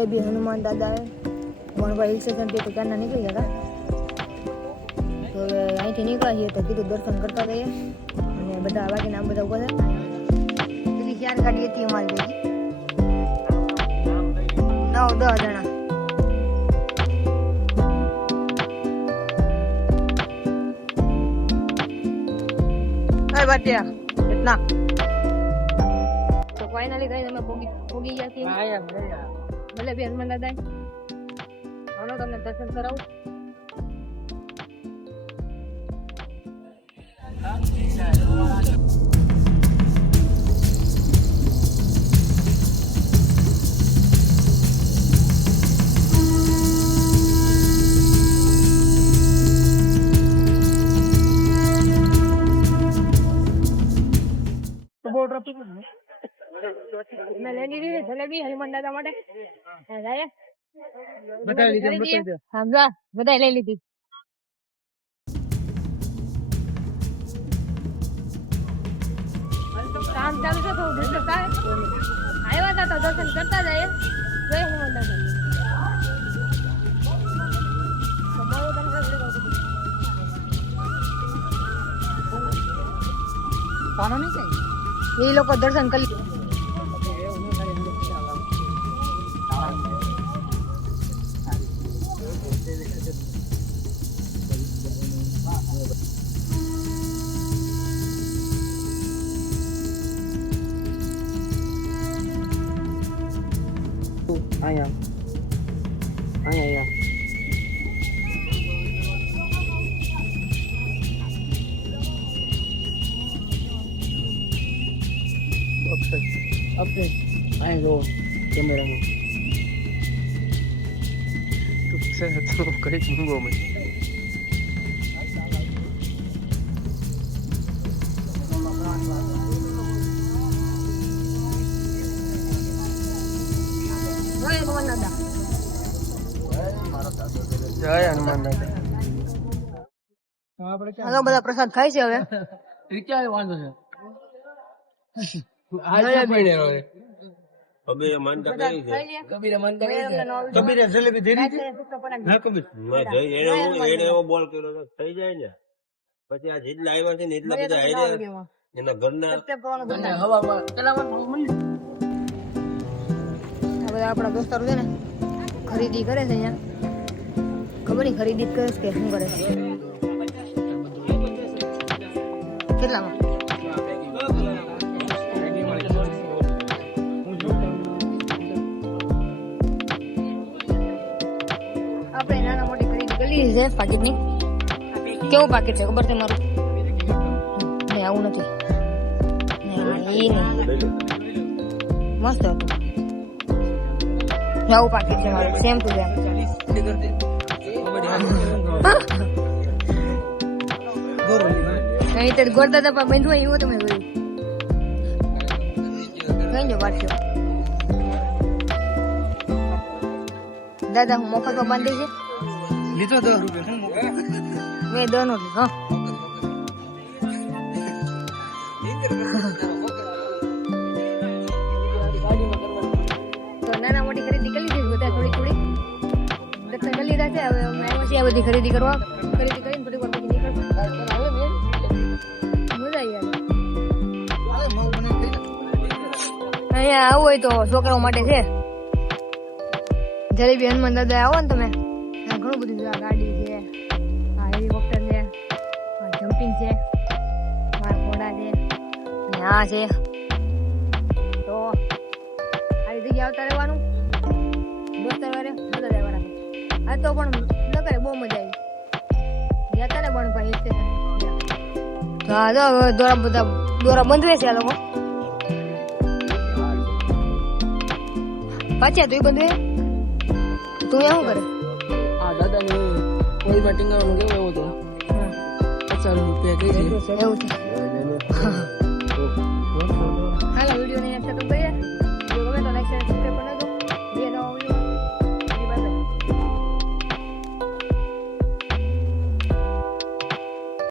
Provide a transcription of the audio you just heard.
જલેબી હનુમાન દાદા વણભાઈ hill station થી ક્યારના નીકળી ગયા તો હવે અહીંથી નીકળ્યા છીએ તો કીધું દર્શન કરતા રહીએ અને બધા બાકીના આમ બધા ઉભા હતા. પેલી 4 ગાડી હતી અમારી ભેગી 9-10 જણા. बाटिया इतना तो फाइनली गाइस हमें पोगी ગયા છીએ. ભલે બી હનુમાન દાદા હાલો તમને દર્શન કરાવું. मैं ले ली जलेबी हनुमान दादा માટે સમજા બધા લઈ લીધી. કામ ચાલુ છે થોડું ડિસ્ટર્બ થાય. આવ્યા હતા તો દર્શન કરતા જઈએ. જય હનુમાન દાદા. પાનો નહીં કઈ એ લોકો દર્શન કરી અહીંયા अपने आए लो कैमरा में तो कहीं घूमो मैं जय हनुमान दादा. હાલો બધા પ્રસાદ ખાય છે હવે. क्या वांधो है કબીરે માનતા કરી છે. कबीर जलेबी दे रही थी ना कबीर એને એવો બોલ કર્યો તો થઈ જાય ને પછી આ જેટલા આવ્યા છે ને એટલા બધા હાર્યા એના ઘરના હવામાં ચલાવવાનું આ બધા આપણા દોસ્તારો છે ને ખરીદી કરે છે અહીંયા. ખબર નહીં ખરીદી જ કરે છે કે શું કરે છે. કેટલામાં આપણે નાના મોટી ખરીદી કરી છે પાકીટની. કેવું પાકીટ છે ખબર છે મારું? નહીં આવું નથી. એ નહીં મસ્ત હતું. આવું પાકીટ છે મારું સેમ ટુ સેમ. અહીં તો ગોળતા હતા બંધવા એવું તમે જોયું કઈ જો પાછો દાદા હું મફતમાં બાંધી છે લીધો 10 રૂપિયા મેં 10 નો લીધો. તો નાના મોટી ખરીદી કરી લીધી બધા થોડી થોડી દર્શન કરી લીધા છે. હવે અમે આવ્યા છીએ આ બધી ખરીદી કરવા. ખરીદી કરીને થોડી વાર પછી નીકળશું. મજા આવી અહીંયા આવું હોય તો છોકરાઓ માટે છે. જલેબી હનુમાન દાદા આવો ને તમે ઘણું બધું છે. આ ગાડી છે, આ હેલિકોપ્ટર છે, આ જમ્પિંગ છે, આ ઘોડા છે અને આ છે. તો આવી જગ્યા આવતા રહેવાનું દોસ્તર વારે મજા રહેવાના. આ તો પણ ન કરે બહુ મજા આવી ગયા હતા ને પણ ભાઈ સ્ટેશન. હા જો દોરા બધા દોરા બંધવે છે આ લોકો પાછા. તું બંધવે તું શું કરે? આ દાદા ને કોઈ માં ટીંગાવાનું કેવું એવું તો 50 રૂપિયા કઈ છે એવું છે.